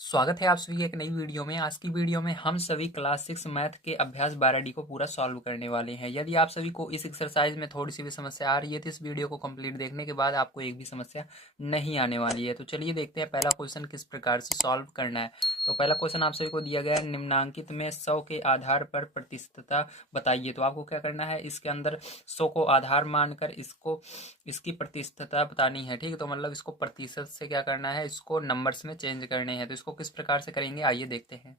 स्वागत है आप सभी एक नई वीडियो में। आज की वीडियो में हम सभी क्लास 6 मैथ के अभ्यास 12D को पूरा सॉल्व करने वाले हैं। यदि आप सभी को इस एक्सरसाइज में थोड़ी सी भी समस्या आ रही है तो इस वीडियो को कंप्लीट देखने के बाद आपको एक भी समस्या नहीं आने वाली है। तो चलिए देखते हैं पहला क्वेश्चन किस प्रकार से सॉल्व करना है। तो पहला क्वेश्चन आप सभी को दिया गया है, निम्नांकित में 100 के आधार पर प्रतिशतता बताइए। तो आपको क्या करना है, इसके अंदर 100 को आधार मानकर इसकी प्रतिशतता बतानी है। ठीक है, तो मतलब इसको प्रतिशत से क्या करना है, इसको नंबर्स में चेंज करने हैं। तो इसको किस प्रकार से करेंगे आइए देखते हैं।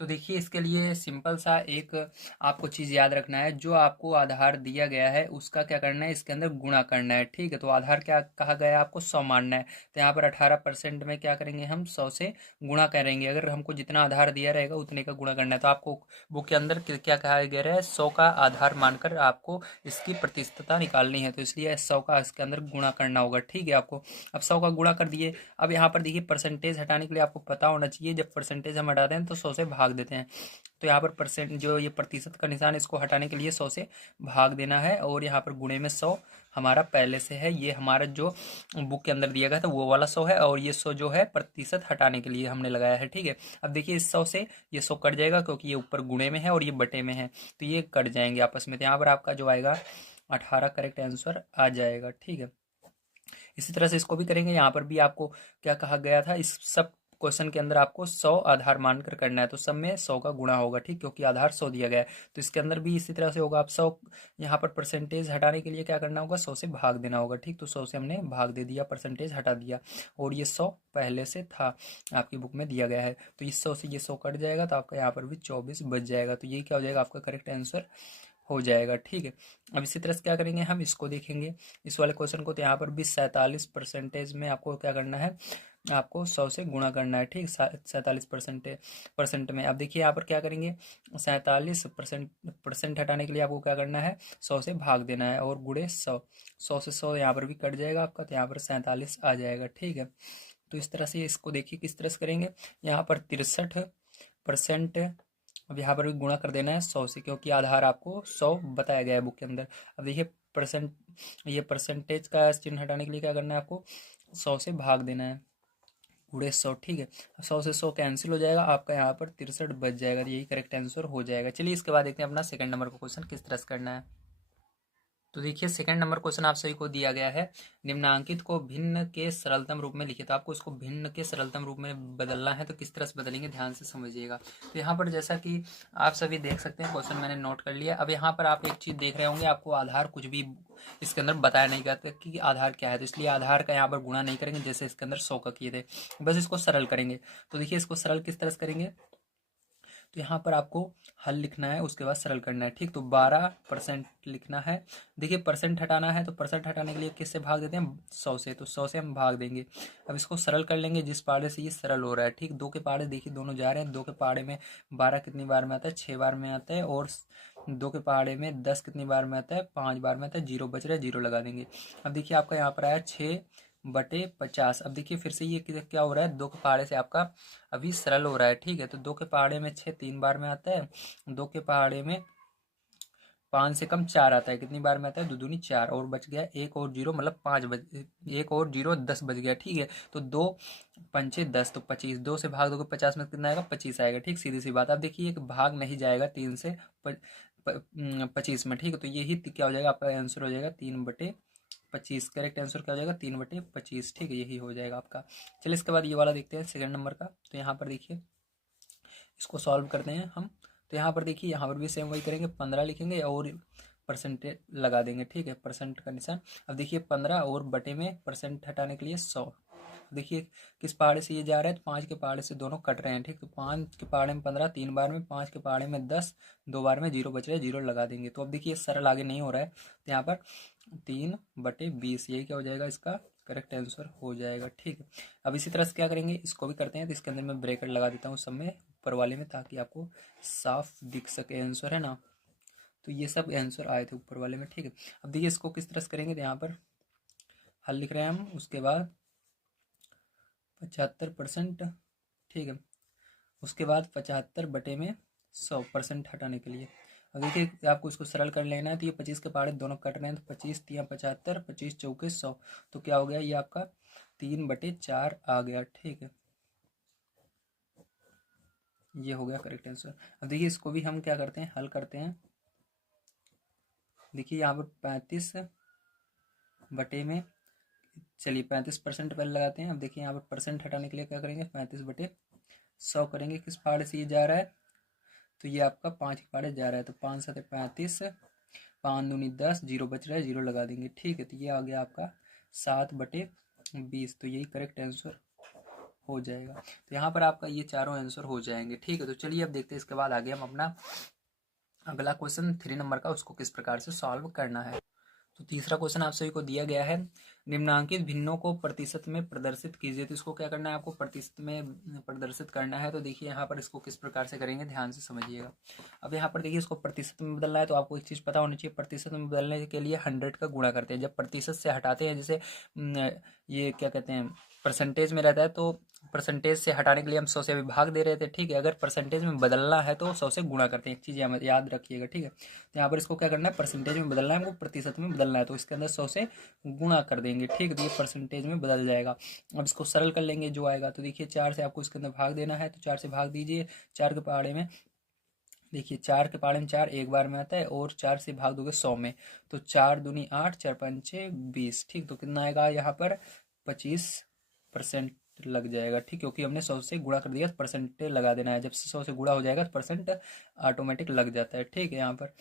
तो देखिए इसके लिए सिंपल सा एक आपको चीज़ याद रखना है, जो आपको आधार दिया गया है उसका क्या करना है, इसके अंदर गुणा करना है। ठीक है, तो आधार क्या कहा गया है, आपको 100 मानना है। तो यहाँ पर 18% में क्या करेंगे, हम 100 से गुणा करेंगे। अगर हमको जितना आधार दिया रहेगा उतने का गुणा करना है। तो आपको बुक के अंदर क्या कहा गया है, 100 का आधार मानकर आपको इसकी प्रतिशतता निकालनी है। तो इसलिए 100 का इसके अंदर गुणा करना होगा। ठीक है, आपको अब 100 का गुणा कर दिए। अब यहाँ पर देखिए परसेंटेज हटाने के लिए आपको पता होना चाहिए, जब परसेंटेज हम हटाते हैं तो 100 से भाग देते हैं। तो यहाँ पर परसेंट जो ये प्रतिशत का निशान, इसको हटाने के लिए 100 से भाग देना है। और यहाँ पर गुणे में 100 हमारा पहले से है, ये हमारा जो बुक के अंदर दिया गया था वो वाला 100 है। और ये 100 जो है प्रतिशत हटाने के लिए हमने लगाया है। ठीक है, अब देखिए इस 100 से ये 100 कट जाएगा, क्योंकि ये ऊपर गुणे में है और ये बटे में है, तो ये कट जाएंगे आपस में। तो यहाँ पर आपका जो आएगा 18 करेक्ट आंसर आ जाएगा। ठीक है, इसी तरह से इसको भी करेंगे। यहाँ पर भी आपको क्या कहा गया था, इस सब क्वेश्चन के अंदर आपको 100 आधार मानकर करना है। तो सब में 100 का गुणा होगा। ठीक, क्योंकि आधार 100 दिया गया है। तो इसके अंदर भी इसी तरह से होगा। आप 100 यहाँ पर परसेंटेज हटाने के लिए क्या करना होगा, 100 से भाग देना होगा। ठीक, तो 100 से हमने भाग दे दिया, परसेंटेज हटा दिया। और ये 100 पहले से था, आपकी बुक में दिया गया है। तो इस 100 से ये 100 कट जाएगा, तो आपका यहाँ पर भी 24 बच जाएगा। तो ये क्या हो जाएगा, आपका करेक्ट आंसर हो जाएगा। ठीक है, अब इसी तरह से क्या करेंगे, हम इसको देखेंगे इस वाले क्वेश्चन को। तो यहाँ पर भी 47% में आपको क्या करना है, आपको 100 से गुणा करना है। ठीक, 47% में। अब देखिए यहाँ पर क्या करेंगे, 47% हटाने के लिए आपको क्या करना है, 100 से भाग देना है और गुणे 100। 100 से 100 यहाँ पर भी कट जाएगा आपका, तो यहाँ पर 47 आ जाएगा। ठीक है, तो इस तरह से इसको देखिए किस तरह से करेंगे। यहाँ पर 63%, अब यहाँ पर भी गुणा कर देना है 100 से, क्योंकि आधार आपको 100 बताया गया है बुक के अंदर। अब देखिए परसेंट, ये परसेंटेज का चिन्ह हटाने के लिए क्या करना है, आपको 100 से भाग देना है, गुणे 100। ठीक है, 100 से 100 कैंसिल हो जाएगा, आपका यहाँ पर 63 बच जाएगा। तो यही करेक्ट आंसर हो जाएगा। चलिए इसके बाद देखते हैं अपना सेकंड नंबर का क्वेश्चन किस तरह से करना है। तो देखिए सेकंड नंबर क्वेश्चन आप सभी को दिया गया है, निम्नांकित को भिन्न के सरलतम रूप में लिखिए। तो आपको इसको भिन्न के सरलतम रूप में बदलना है। तो किस तरह से बदलेंगे, ध्यान से समझिएगा। तो यहाँ पर जैसा कि आप सभी देख सकते हैं, क्वेश्चन मैंने नोट कर लिया। अब यहाँ पर आप एक चीज़ देख रहे होंगे, आपको आधार कुछ भी इसके अंदर बताया नहीं गया था कि आधार क्या है। तो इसलिए आधार का यहाँ पर गुणा नहीं करेंगे, जैसे इसके अंदर 100 का किए थे, बस इसको सरल करेंगे। तो देखिए इसको सरल किस तरह से करेंगे, तो यहाँ पर आपको हल लिखना है, उसके बाद सरल करना है। ठीक, तो 12% लिखना है। देखिए परसेंट हटाना है, तो परसेंट हटाने के लिए किससे भाग देते हैं, 100 से। तो 100 से हम भाग देंगे। अब इसको सरल कर लेंगे, जिस पाड़े से ये सरल हो रहा है। ठीक, दो के पाड़े देखिए दोनों जा रहे हैं। दो के पाड़े में 12 कितनी बार में आता है, 6 बार में आता है। और दो के पहाड़े में 10 कितनी बार में आता है, 5 बार में आता है। जीरो बच रहा है, जीरो लगा देंगे। अब देखिए आपका यहाँ पर आया 6/50। अब देखिए फिर से ये क्या हो रहा है, दो के पहाड़े से आपका अभी सरल हो रहा है। ठीक है, तो दो के पहाड़े में 6 3 बार में आता है। दो के पहाड़े में 5 से कम 4 आता है, कितनी बार में आता है, दो दूनी 4। और बच गया एक और जीरो, मतलब 5 बच, एक और जीरो 10 बच गया। ठीक है, तो 2 पंचे 10, तो 25। 2 से भाग दोगे 50 में कितना आएगा, 25 आएगा। ठीक, सीधी सी बात। अब देखिए एक भाग नहीं जाएगा 3 से 25 में। ठीक है, तो यही क्या हो जाएगा, आपका आंसर हो जाएगा 3/25। करेक्ट आंसर क्या हो जाएगा, 3/25। ठीक है, यही हो जाएगा आपका। चलिए इसके बाद ये वाला देखते हैं सेकंड नंबर का। तो यहाँ पर देखिए इसको सॉल्व करते हैं हम। तो यहाँ पर देखिए, यहाँ पर भी सेम वही करेंगे, 15 लिखेंगे और परसेंटेज लगा देंगे। ठीक है, परसेंट का निशान। अब देखिए 15 और बटे में परसेंट हटाने के लिए 100। देखिए किस पहाड़े से ये जा रहा है, तो 5 के पहाड़े से दोनों कट रहे हैं। ठीक, तो 5 के पहाड़े में 15, 3 बार में, 5 के पहाड़े में 10, 2 बार में, जीरो बच रहे, जीरो लगा देंगे। तो अब देखिए सरल आगे नहीं हो रहा है, तो यहाँ पर 3/20 यही क्या हो जाएगा, इसका करेक्ट आंसर हो जाएगा। ठीक है, अब इसी तरह से क्या करेंगे, इसको भी करते हैं। तो इसके अंदर मैं ब्रैकेट लगा देता हूँ सब में, ऊपर वाले में, ताकि आपको साफ दिख सके आंसर, है ना। तो ये सब आंसर आए थे ऊपर वाले में। ठीक है, अब देखिए इसको किस तरह से करेंगे। तो यहाँ पर हल लिख रहे हैं हम, उसके बाद 75%। ठीक है, उसके बाद 75 बटे में 100% हटाने के लिए। अब देखिए आपको इसको सरल कर लेना है। तो ये 25 के पहाड़े दोनों कट रहे हैं, तो 25 तिया 75, 25 चौके 100। तो क्या हो गया, ये आपका 3/4 आ गया। ठीक है, ये हो गया करेक्ट आंसर। अब देखिए इसको भी हम क्या करते हैं, हल करते हैं। देखिए यहाँ पर 35 बटे में, चलिए 35% पहले लगाते हैं। अब देखिए यहाँ पर परसेंट हटाने के लिए क्या करेंगे, 35/100 करेंगे। किस पहाड़े से ये जा रहा है, तो ये आपका 5 के पहाड़े जा रहा है, तो 5 7 35, 5 दूनी 10, जीरो बच रहा है, जीरो लगा देंगे। ठीक है, तो ये आ गया आपका 7/20। तो यही करेक्ट आंसर हो जाएगा। तो यहाँ पर आपका ये चारों आंसर हो जाएंगे। ठीक है, तो चलिए अब देखते हैं इसके बाद आगे हम अपना अगला क्वेश्चन 3 नंबर का, उसको किस प्रकार से सॉल्व करना है। तो तीसरा क्वेश्चन आप सभी को दिया गया है, निम्नांकित भिन्नों को प्रतिशत में प्रदर्शित कीजिए। तो इसको क्या करना है, आपको प्रतिशत में प्रदर्शित करना है। तो देखिए यहाँ पर इसको किस प्रकार से करेंगे, ध्यान से समझिएगा। अब यहाँ पर देखिए इसको प्रतिशत में बदलना है, तो आपको एक चीज़ पता होनी चाहिए, प्रतिशत में बदलने के लिए 100 का गुणा करते हैं। जब प्रतिशत से हटाते हैं, जैसे ये क्या कहते हैं, परसेंटेज में रहता है, तो परसेंटेज से हटाने के लिए हम 100 से विभाग दे रहे थे। ठीक है, अगर परसेंटेज में बदलना है तो 100 से गुणा करते हैं। एक चीज़ याद रखिएगा। ठीक है, तो यहाँ पर इसको क्या करना है, परसेंटेज में बदलना है, हमको प्रतिशत में बदलना है, तो इसके अंदर 100 से गुणा कर देंगे। ठीक है, तो ये परसेंटेज में बदल जाएगा। अब इसको सरल कर लेंगे जो आएगा। तो देखिए 4 से आपको इसके अंदर भाग देना है, तो 4 से भाग दीजिए। 4 के पहाड़े में, देखिए 4 के पहाड़े में 4 एक बार में आता है, और 4 से भाग दोगे 100 में, तो 4 दूनी 8, 4 पंचे 20। ठीक, तो कितना आएगा यहाँ पर, 25% लग जाएगा। ठीक, क्योंकि हमने 100 से गुणा कर दिया, परसेंट लगा देना है। जब 100 से गुणा हो जाएगा तो परसेंट ऑटोमेटिक लग जाता है। ठीक है, यहाँ पर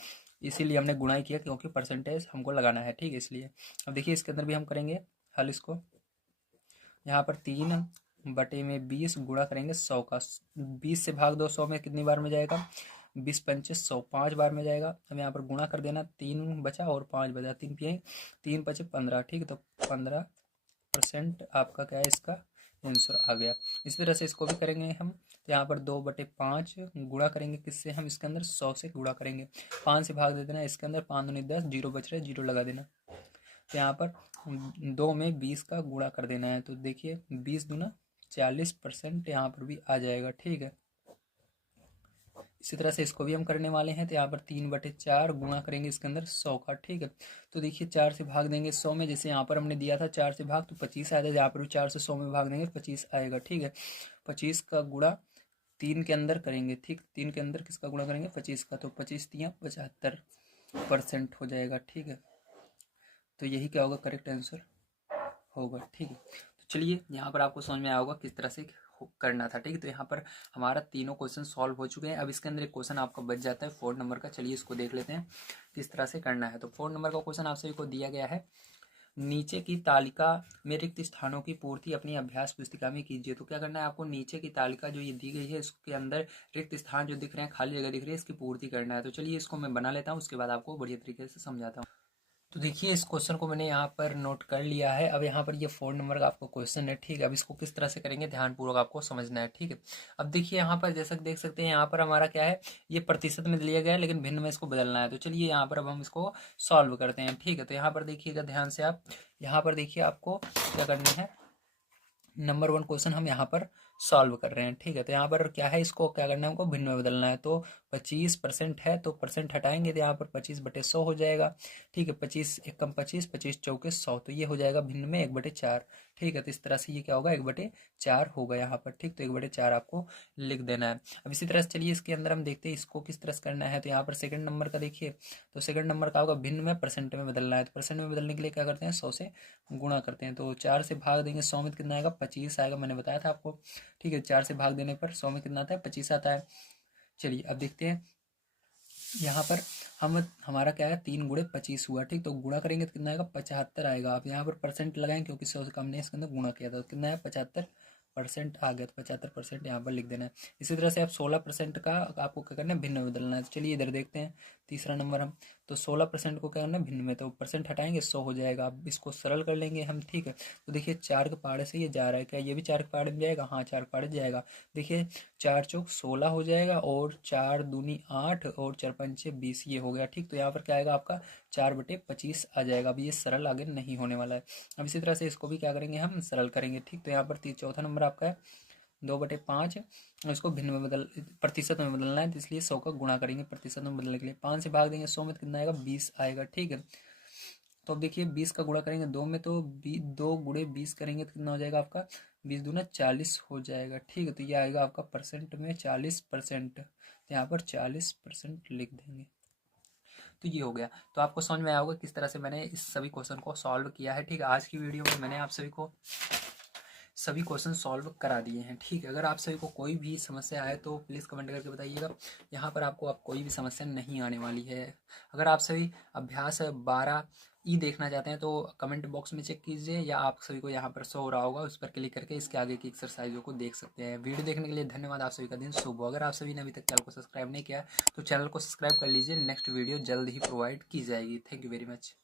इसीलिए हमने गुणा ही किया, क्योंकि परसेंटेज हमको लगाना है। ठीक है, इसलिए अब देखिए इसके अंदर भी हम करेंगे हल। इसको यहाँ पर 3/20 गुणा करेंगे 100 का। 20 से भाग दो 100 में, कितनी बार में जाएगा, 20 पंचे 100, 5 बार में जाएगा। अब यहाँ पर गुणा कर देना, 3 बचा और 5 बचा, 3 पिए 3 पचे 15। ठीक है, तो 15% आपका क्या है, इसका आंसर आ गया। इसी तरह से इसको भी करेंगे हम। तो यहाँ पर 2/5 गुणा करेंगे, किससे, हम इसके अंदर 100 से गुणा करेंगे। 5 से भाग दे देना इसके अंदर, 5 दूनी 10, जीरो बच रहा है, जीरो लगा देना। तो यहाँ पर 2 में 20 का गुणा कर देना है, तो देखिए 20 दूना 40% यहाँ पर भी आ जाएगा। ठीक है, इसी तरह से इसको भी हम करने वाले हैं। तो यहाँ पर 3/4 गुणा करेंगे इसके अंदर 100 का। ठीक है, तो देखिए 4 से भाग देंगे 100 में, जैसे यहाँ पर हमने दिया था 4 से भाग, तो 25 आएगा। यहाँ पर भी 4 से 100 में भाग देंगे, 25 आएगा। ठीक है, 25 का गुणा 3 के अंदर करेंगे। ठीक, 3 के अंदर किसका गुणा करेंगे, 25 का, तो 25 तियाँ 75% हो जाएगा। ठीक है, तो यही क्या होगा, करेक्ट आंसर होगा। ठीक है, तो चलिए यहाँ पर आपको समझ में आया होगा किस तरह से करना था। ठीक है, तो यहाँ पर हमारा तीनों क्वेश्चन सॉल्व हो चुके हैं। अब इसके अंदर एक क्वेश्चन आपका बच जाता है 4 नंबर का। चलिए इसको देख लेते हैं किस तरह से करना है। तो 4 नंबर का क्वेश्चन आप सभी को दिया गया है, नीचे की तालिका में रिक्त स्थानों की पूर्ति अपनी अभ्यास पुस्तिका में कीजिए। तो क्या करना है आपको, नीचे की तालिका जो ये दी गई है, इसके अंदर रिक्त स्थान जो दिख रहे हैं, खाली जगह दिख रही है, इसकी पूर्ति करना है। तो चलिए इसको मैं बना लेता हूँ, उसके बाद आपको बढ़िया तरीके से समझाता हूँ। तो देखिए इस क्वेश्चन को मैंने यहाँ पर नोट कर लिया है। अब यहाँ पर ये 4 नंबर का आपको क्वेश्चन है। ठीक है, अब इसको किस तरह से करेंगे, ध्यानपूर्वक आपको समझना है। ठीक है, अब देखिए यहाँ पर जैसा देख सकते हैं, यहाँ पर हमारा क्या है, ये प्रतिशत में लिया गया है, लेकिन भिन्न में इसको बदलना है। तो चलिए यहाँ पर अब हम इसको सॉल्व करते हैं। ठीक है, तो यहाँ पर देखिएगा ध्यान से आप, यहाँ पर देखिए आपको क्या करना है, नंबर 1 क्वेश्चन हम यहाँ पर सॉल्व कर रहे हैं। ठीक है, तो यहाँ पर क्या है, इसको क्या करना है, हमको भिन्न में बदलना है। तो 25% है, तो परसेंट हटाएंगे तो यहाँ पर 25/100 हो जाएगा। ठीक है, 25 एक कम 25, 25 चौके 100, तो ये हो जाएगा भिन्न में 1/4। ठीक है, तो इस तरह से ये क्या होगा, 1/4 होगा यहाँ पर। ठीक, तो 1/4 आपको लिख देना है। अब इसी तरह से चलिए इसके अंदर हम देखते हैं इसको किस तरह से करना है। तो यहाँ पर सेकंड नंबर का देखिए, तो सेकंड नंबर का होगा भिन्न में परसेंट में बदलना है। तो परसेंट में बदलने के लिए क्या करते हैं, 100 से गुणा करते हैं। तो 4 से भाग देंगे 100 में, कितना आएगा, 25 आएगा, मैंने बताया था आपको। ठीक है, 4 से भाग देने पर 100 में कितना आता है, 25 आता है। चलिए अब देखते हैं यहाँ पर हमारा क्या है, 3 × 25 हुआ। ठीक, तो गुणा करेंगे तो कितना आएगा, 75 आएगा। आप यहाँ पर परसेंट लगाएंगे, क्योंकि 100 से कम ने इसके अंदर गुणा किया था, तो कितना है, 75% आ गया। तो 75% यहाँ पर लिख देना है। इसी तरह से आप 16% का आपको क्या करना है, भिन्न में बदलना है। तो चलिए इधर देखते हैं तीसरा नंबर हम, तो 16% को क्या करना है, भिन्न में, तो परसेंट हटाएंगे 100 हो जाएगा। अब इसको सरल कर लेंगे हम। ठीक है, तो देखिए 4 के पहाड़े से ये जा रहा है, क्या ये भी 4 के पहाड़े में जाएगा, हाँ 4 के पहाड़े जाएगा। देखिए 4 चौक 16 हो जाएगा, और 4 दूनी 8, और 4 पंचे 20, ये हो गया। ठीक, तो यहाँ पर क्या आएगा आपका, 4/25 आ जाएगा। अब ये सरल आगे नहीं होने वाला है। अब इसी तरह से इसको भी क्या करेंगे, हम सरल करेंगे। ठीक, तो यहाँ पर चौथा नंबर आपका है 2/5, इसको भिन्न में बदल प्रतिशत में बदलना है, तो इसलिए 100 का गुणा करेंगे प्रतिशत में बदलने के लिए। 5 से भाग देंगे 100 में, तो कितना आएगा, 20 आएगा। ठीक है, तो अब देखिए 20 का गुणा करेंगे 2 में, तो 2 गुणे 20 करेंगे तो कितना हो जाएगा आपका, 20 दूना 40 हो जाएगा। ठीक है, तो ये आएगा आपका परसेंट में 40%, तो यहाँ पर 40% लिख देंगे। तो ये हो गया। तो आपको समझ में आया होगा किस तरह से मैंने इस सभी क्वेश्चन को सॉल्व किया है। ठीक है, आज की वीडियो में मैंने आप सभी को सभी क्वेश्चन सॉल्व करा दिए हैं। ठीक है, अगर आप सभी को कोई भी समस्या आए तो प्लीज़ कमेंट करके बताइएगा। यहाँ पर आपको अब कोई भी समस्या नहीं आने वाली है। अगर आप सभी अभ्यास 12 देखना चाहते हैं तो कमेंट बॉक्स में चेक कीजिए, या आप सभी को यहाँ पर शो हो रहा होगा, उस पर क्लिक करके इसके आगे की एक्सरसाइजों को देख सकते हैं। वीडियो देखने के लिए धन्यवाद। आप सभी का दिन शुभ हो। अगर आप सभी ने अभी तक चैनल को सब्सक्राइब नहीं किया तो चैनल को सब्सक्राइब कर लीजिए। नेक्स्ट वीडियो जल्द ही प्रोवाइड की जाएगी। Thank you very much.